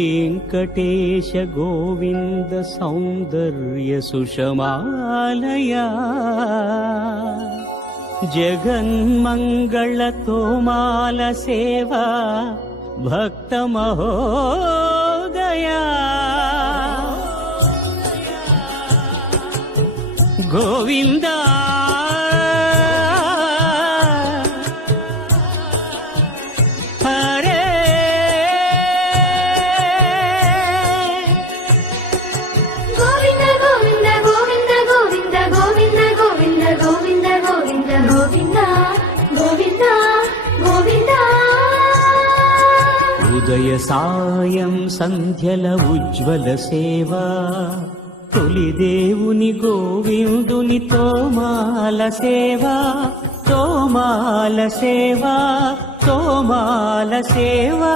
श्रीवेङ्कटेश गोविन्द सौन्दर्य सुषमालया जगन्मङ्गल तोमाल सेवा भक्तमहोदया गोविन्दा ఉదయ సాయం సంధ్యల ఉజ్వల సేవా తొలి దేవుని గోవిందుని తోమాల సేవా తోమాల సేవా తోమాల సేవా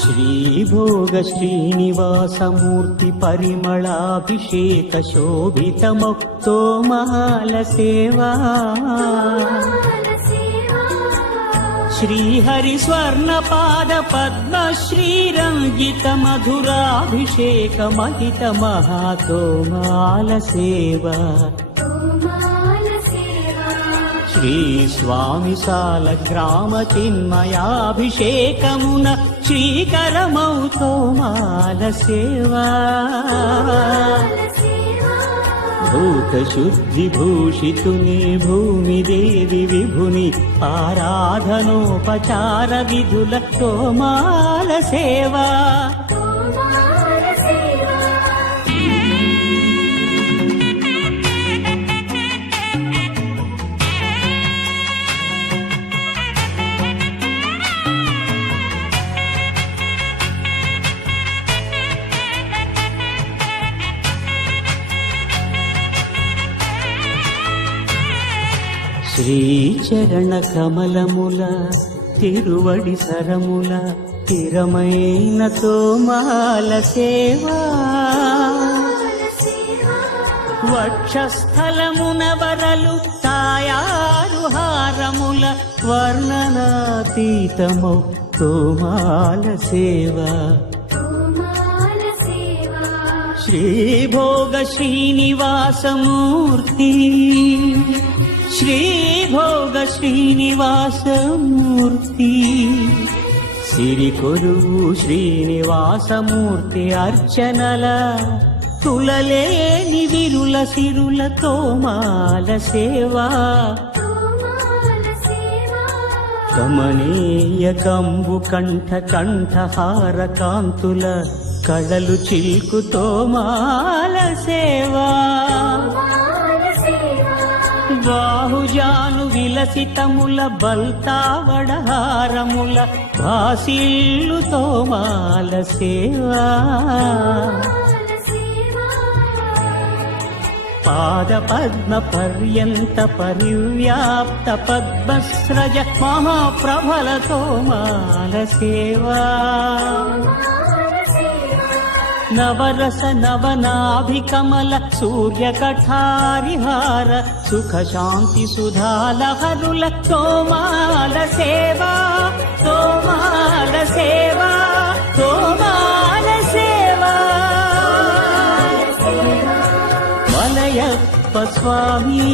श्रीभोग श्रीनिवासमूर्ति परिमलाभिषेक शोभितमुक्तोमाल सेवा श्रीहरि स्वर्णपाद पद्म श्रीरंगित मधुराभिषेक महित महातोमाल सेवा श्री स्वामी साल ग्राम चिन्मयाभिषेकमुन श्रीकरमौ तोमाल सेवा भूत शुद्धि भूषितुनि भूमि देवी विभुनि आराधनोपचार विधुल तोमाल सेवा శ్రీచరణ కమలముల తిరువడి సరముల తిరమైన తోమాల సేవా వక్షస్థలమున వరలు తాయారు హారముల వర్ణనాతీతమౌ తోమాల సేవా శ్రీభోగ శ్రీనివాసమూర్తి श्रीभोग श्रीनिवासमूर्ति सिरिकोलुवु श्रीनिवासमूर्ति अर्चनल तुललेनि विरुल सिरुल तोमाल सेवा कमनीय कंबु कंठ कंठहार कांतुल कळलु चिल्कु तोमाल सेवा బాహుజాను విలసితముల బల్తావడహారముల భాసిల్లు తోమాల సేవా పాద పద్మ పర్యంత పరివ్యాప్త పద్మస్రజ మహాప్రభల తోమాల సేవా नवरस नवनाभिकमल सूर्य कठारिहार सुख शांति सुधालहरुल तोमाल सेवा तोमाल सेवा तोमाल सेवा मलयप्प स्वामी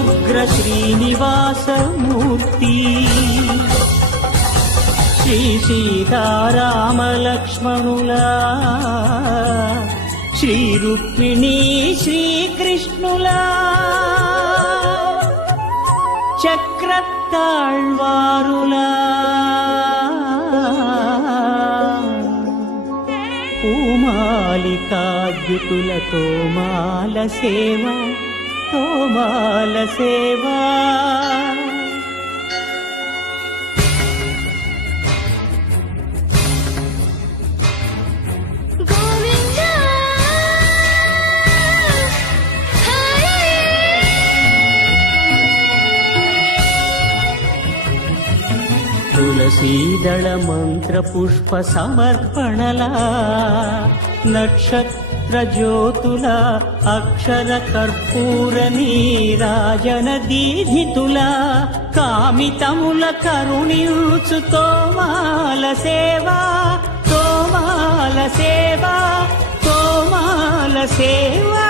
उग्र श्रीनिवास मूर्ति श्री सीताराम लक्ष्मणुला श्री रुक्मिणी श्री कृष्णुला चक्रताळ्वारुला पूमालिकाद्युतुल तोमाल सेवा तोमाल सेवा తులసీదళ మంత్ర పుష్ప సమర్పణలా నక్షత్ర జ్యోతుల అక్షర కర్పూర నీరాజన దీధితుల కామితముల కరుణించు తోమాల సేవా తోమాల సేవా తోమాల సేవా